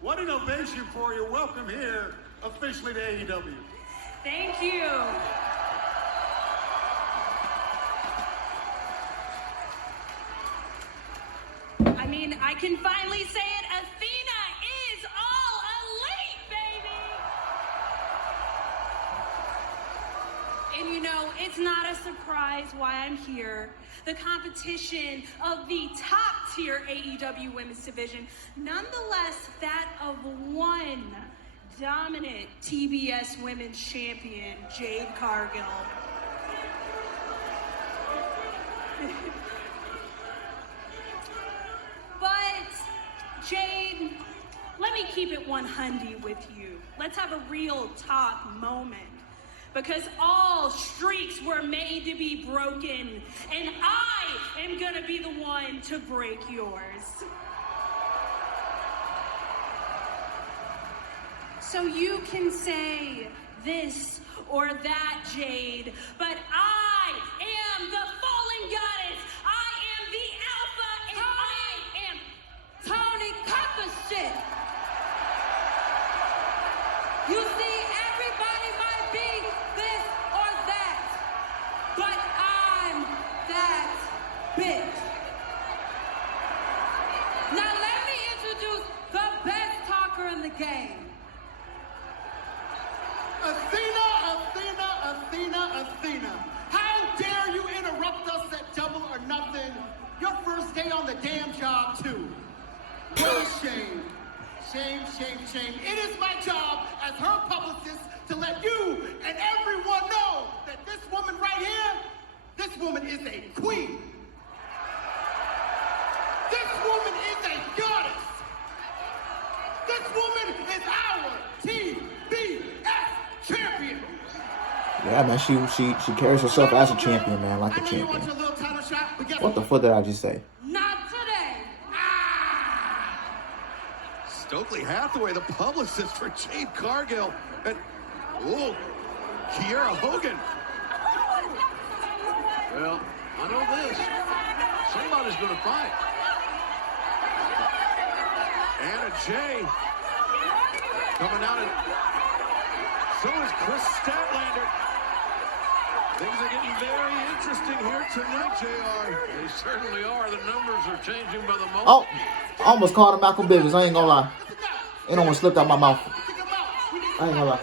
What an ovation for your welcome here officially to AEW. Thank you. I mean, I can finally say it. Athena is all elite, baby. And you know, it's not a surprise why I'm here. The competition of the top tier AEW women's division, nonetheless that of one dominant TBS women's champion, Jade Cargill. But Jade, let me keep it 100 with you. Let's have a real talk moment. Because all streaks were made to be broken, and I am gonna be the one to break yours. So you can say this or that, Jade, but I am the fallen goddess. I am the alpha, and I am Tony Shit. You see, everybody might be this or that, but I'm that bitch. Now let me introduce the best talker in the game. Athena. How dare you interrupt us at Double or Nothing? Your first day on the damn job, too. What a shame. Shame. It is my job as her publicist to let you and everyone know that this woman right here, this woman is a queen. This woman is a goddess. This woman is our TBS champion. Yeah, man, she carries herself as a champion, man, like a champion. What the fuck did I just say? Not today. Stokely Hathaway, the publicist for Jade Cargill, and Kiera Hogan. Well, I know this. Somebody's going to fight. Anna Jay coming out, and so is Chris Statlander. Things are getting very interesting here tonight, JR. They certainly are. The numbers are changing by the moment. Oh, I almost called him Malcolm Bivens. I ain't gonna lie. It almost slipped out my mouth. I ain't gonna lie.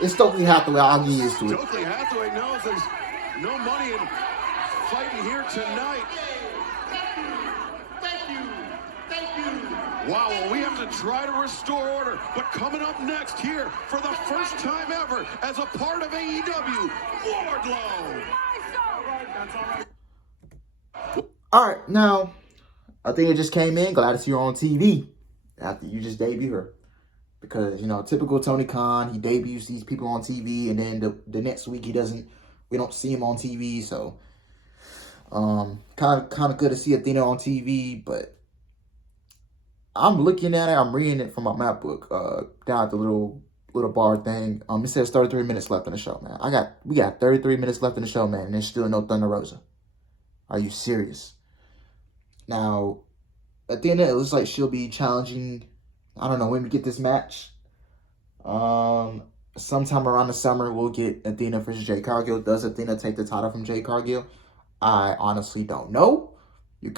It's Stokely Hathaway. I'll get used to it. Stokely Hathaway knows there's no money in fighting here tonight. Thank you. Wow, well, we have to try to restore order. But coming up next here, for the first time ever, as a part of AEW, Wardlow. All right, now, Athena just came in. Glad to see her on TV after you just debuted her. Because, you know, typical Tony Khan, he debuts these people on TV, and then the next week we don't see him on TV. So, kind of good to see Athena on TV, but I'm looking at it. I'm reading it from my map book. Down at the little bar thing. It says 33 minutes left in the show, man. We got 33 minutes left in the show, man, and there's still no Thunder Rosa. Are you serious? Now, Athena, it looks like she'll be challenging. I don't know when we get this match. Sometime around the summer, we'll get Athena versus Jade Cargill. Does Athena take the title from Jade Cargill? I honestly don't know. I'm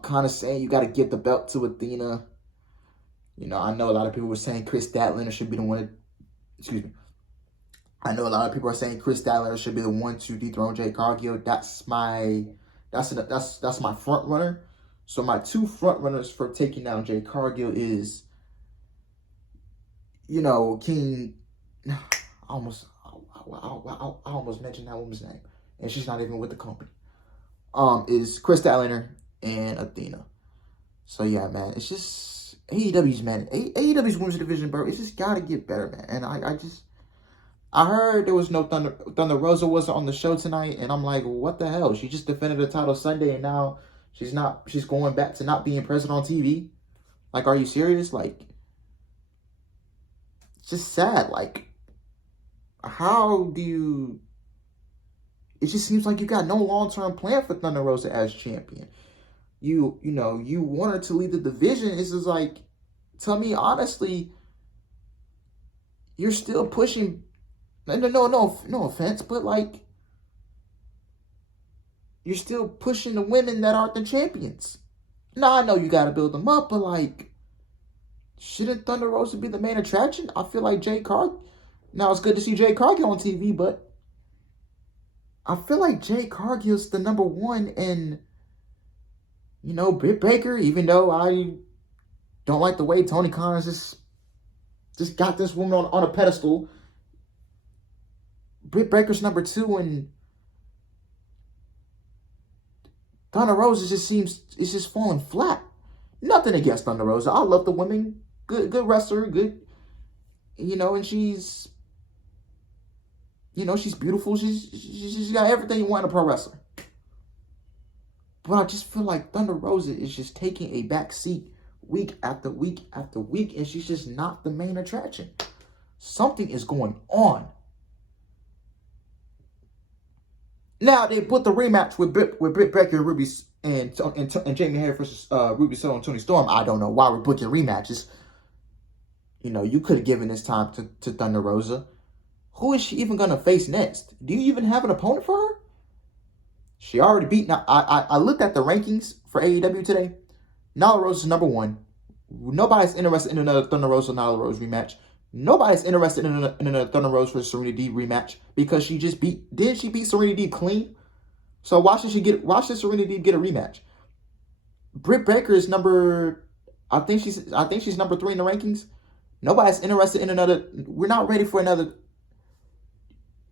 kind of saying you got to give the belt to Athena. You know, I know a lot of people were saying Chris Statlander should be the one. I know a lot of people are saying Chris Statlander should be the one to dethrone Jade Cargill. That's my front runner. So my two front runners for taking down Jade Cargill is, you know, King. I almost mentioned that woman's name, and she's not even with the company. Is Chris Statlander and Athena. So yeah, man, it's just AEW's, man. AEW's women's division, bro. It's just gotta get better, man. And I heard there was no Thunder Rosa wasn't on the show tonight, and I'm like, what the hell? She just defended the title Sunday, and now she's going back to not being present on TV. Like, are you serious? Like, it's just sad. Like, how do you? It just seems like you got no long-term plan for Thunder Rosa as champion. You want her to lead the division. It's just like, to me, honestly, you're still pushing. No offense, but like, you're still pushing the women that aren't the champions. Now, I know you got to build them up, but like, shouldn't Thunder Rosa be the main attraction? I feel like Jade Cargill. Now, it's good to see Jade Cargill on TV, but I feel like Jade Cargill's the number one, and, you know, Britt Baker, even though I don't like the way Tony Khan just got this woman on a pedestal. Britt Baker's number two, and Thunder Rosa it's just falling flat. Nothing against Thunder Rosa. I love the women. Good wrestler, good, you know, and she's beautiful. She's got everything you want in a pro wrestler. But I just feel like Thunder Rosa is just taking a back seat week after week after week, and she's just not the main attraction. Something is going on. Now they put the rematch with Britt Baker and Ruby and Jamie Hayter versus Ruby Soho and Toni Storm. I don't know why we're booking rematches. You know, you could have given this time to Thunder Rosa. Who is she even gonna face next? Do you even have an opponent for her? She already beat. Now I looked at the rankings for AEW today. Nyla Rose is number one. Nobody's interested in another Thunder Rosa Nyla Rose rematch. Nobody's interested in another Thunder Rose versus Serenity D rematch because she just didn't she beat Serenity D clean? So why should Serenity D get a rematch? Britt Baker is I think she's number 3 in the rankings. Nobody's interested in another. We're not ready for another.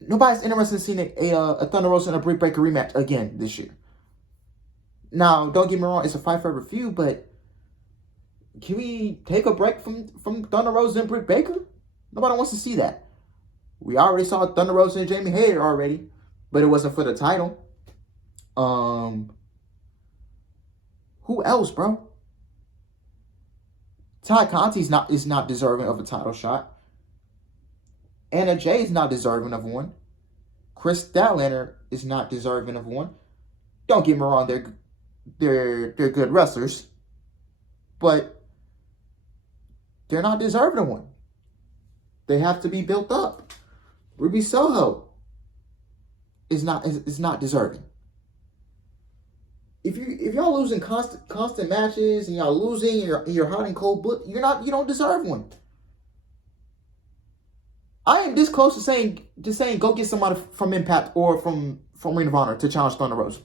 Nobody's interested in seeing a Thunder Rosa and a Britt Baker rematch again this year. Now, don't get me wrong, it's a fight forever feud, but can we take a break from Thunder Rosa and Britt Baker? Nobody wants to see that. We already saw Thunder Rosa and Jamie Hayter already, but it wasn't for the title. Who else, bro? Ty Conti is not deserving of a title shot. Anna Jay is not deserving of one. Chris Statlander is not deserving of one. Don't get me wrong, they're good wrestlers, but they're not deserving of one. They have to be built up. Ruby Soho is not deserving. If y'all losing constant matches and y'all losing, you're hot and cold, but you don't deserve one. I am this close to saying go get somebody from Impact or from Ring of Honor to challenge Thunder Rosa.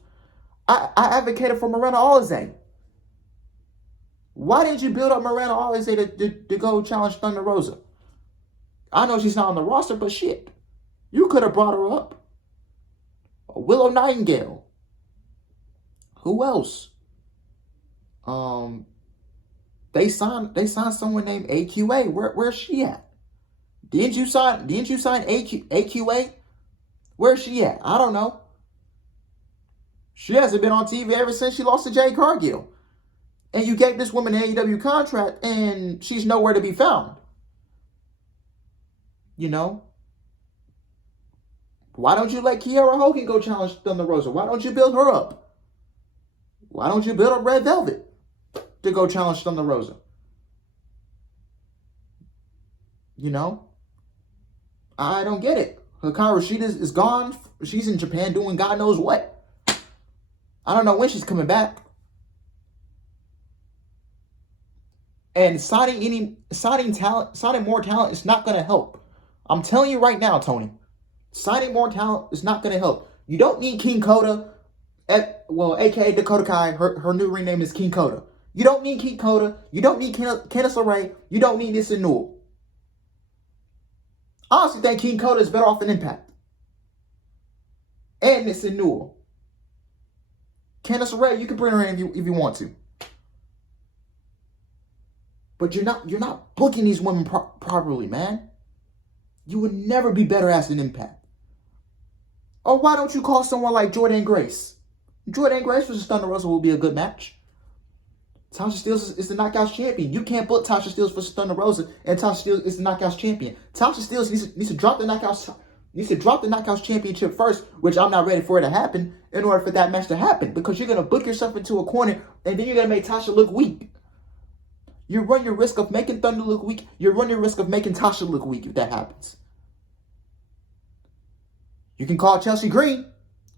I advocated for Miranda Alizé. Why didn't you build up Miranda Alizé to go challenge Thunder Rosa? I know she's not on the roster, but shit, you could have brought her up. Willow Nightingale. Who else? They signed someone named AQA. Where's she at? Didn't you sign AQA? Where's she at? I don't know. She hasn't been on TV ever since she lost to Jade Cargill. And you gave this woman an AEW contract and she's nowhere to be found. You know? Why don't you let Kiera Hogan go challenge Thunder Rosa? Why don't you build her up? Why don't you build up Red Velvet to go challenge Thunder Rosa? You know? I don't get it. Hikaru Shida is gone. She's in Japan doing God knows what. I don't know when she's coming back. And signing more talent is not going to help. I'm telling you right now, Tony. Signing more talent is not going to help. You don't need King Coda, aka Dakota Kai. Her new ring name is King Coda. You don't need King Coda. You don't need Candice LeRae. You don't need Nissa Newell. I honestly think King Coda is better off in Impact. And Nissa Newell. Candice LeRae, you can bring her in if you want to. But you're not booking these women properly, man. You would never be better as an Impact. Or why don't you call someone like Jordynne Grace? Jordynne Grace versus Thunder Rosa will be a good match. Tasha Steelz is the Knockouts champion. You can't book Tasha Steelz versus Thunder Rosa, and Tasha Steelz is the Knockouts champion. Tasha Steelz needs to drop the Knockouts championship first, which I'm not ready for it to happen, in order for that match to happen. Because you're gonna book yourself into a corner, and then you're gonna make Tasha look weak. You run your risk of making Thunder look weak. You run your risk of making Tasha look weak if that happens. You can call Chelsea Green.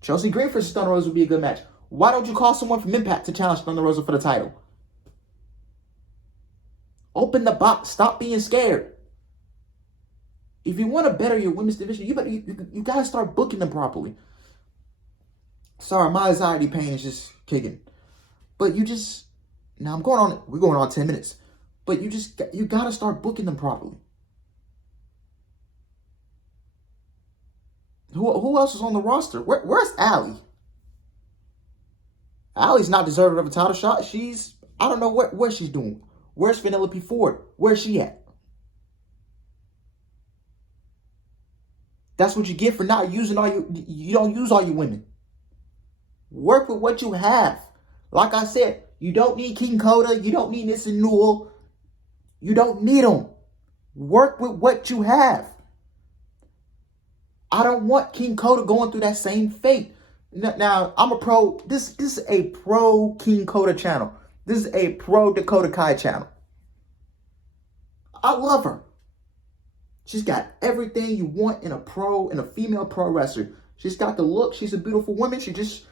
Chelsea Green versus Thunder Rosa would be a good match. Why don't you call someone from Impact to challenge Thunder Rosa for the title? Open the box. Stop being scared. If you want to better your women's division, you got to start booking them properly. Sorry, my anxiety pain is just kicking. But you just... Now, we're going on 10 minutes. But you got to start booking them properly. Who else is on the roster? Where's Allie? Allie's not deserving of a title shot. I don't know what she's doing. Where's Penelope Ford? Where's she at? That's what you get for not using you don't use all your women. Work with what you have. Like I said, you don't need King Coda. You don't need Nissa Newell. You don't need them. Work with what you have. I don't want King Coda going through that same fate. Now, I'm a pro. This is a pro King Coda channel. This is a pro Dakota Kai channel. I love her. She's got everything you want in a female pro wrestler. She's got the look. She's a beautiful woman. She just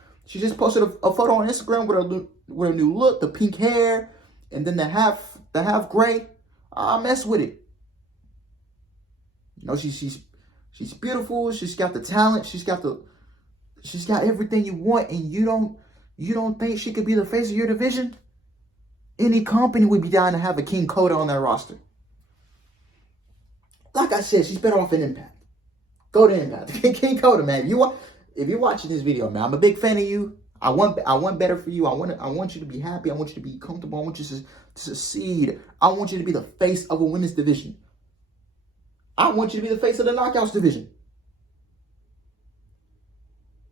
posted a photo on Instagram with her new look, the pink hair, and then the half gray. I mess with it. You know, she's beautiful. She's got the talent. She's got everything you want, and you don't think she could be the face of your division? Any company would be down to have a King Coda on their roster. Like I said, she's better off in Impact. Go to Impact. King Coda, man. If you're watching this video, man, I'm a big fan of you. I want better for you. I want you to be happy. I want you to be comfortable. I want you to succeed. I want you to be the face of a women's division. I want you to be the face of the Knockouts division.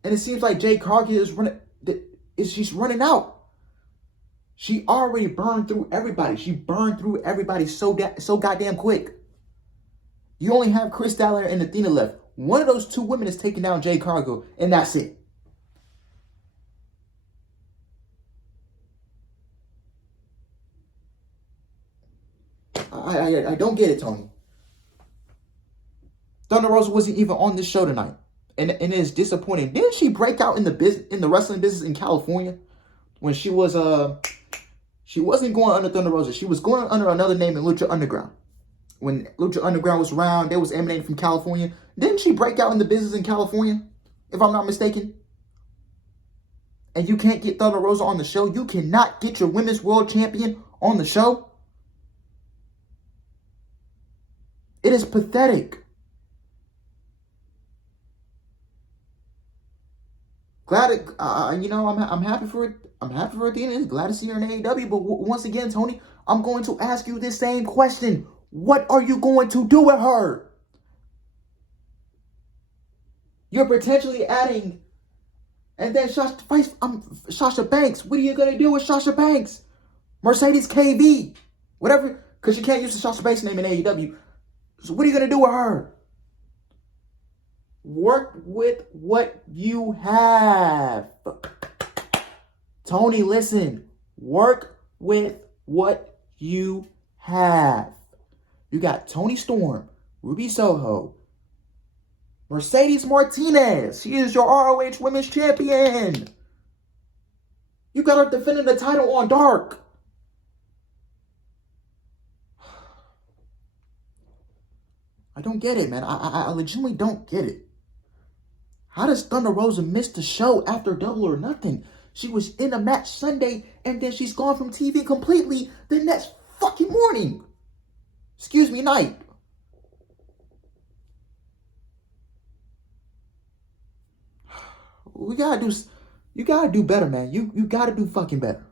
And it seems like Jade Cargill she's running out. She already burned through everybody. She burned through everybody so goddamn quick. You only have Chris Statlander and Athena left. One of those two women is taking down Jade Cargill, and that's it. I don't get it, Tony. Thunder Rosa wasn't even on this show tonight, and it is disappointing. Didn't she break out in the wrestling business in California when she wasn't going under Thunder Rosa? She was going under another name in Lucha Underground. When Lucha Underground was around, they was emanating from California. Didn't she break out in the business in California, if I'm not mistaken? And you can't get Thunder Rosa on the show? You cannot get your women's world champion on the show? It is pathetic. I'm happy for it. I'm happy for Athena. Glad to see her in AEW. But once again, Tony, I'm going to ask you this same question. What are you going to do with her? You're potentially adding, and then Sasha Banks. What are you gonna do with Sasha Banks? Mercedes KV, whatever, because you can't use the Sasha Banks name in AEW. So what are you gonna do with her? Work with what you have. Tony, listen. Work with what you have. You got Toni Storm, Ruby Soho, Mercedes Martinez. She is your ROH Women's Champion. You got her defending the title on Dark. I don't get it, man. I legitimately don't get it. How does Thunder Rosa miss the show after Double or Nothing? She was in a match Sunday, and then she's gone from TV completely the next fucking morning. Excuse me, night. You gotta do better, man. You gotta do fucking better.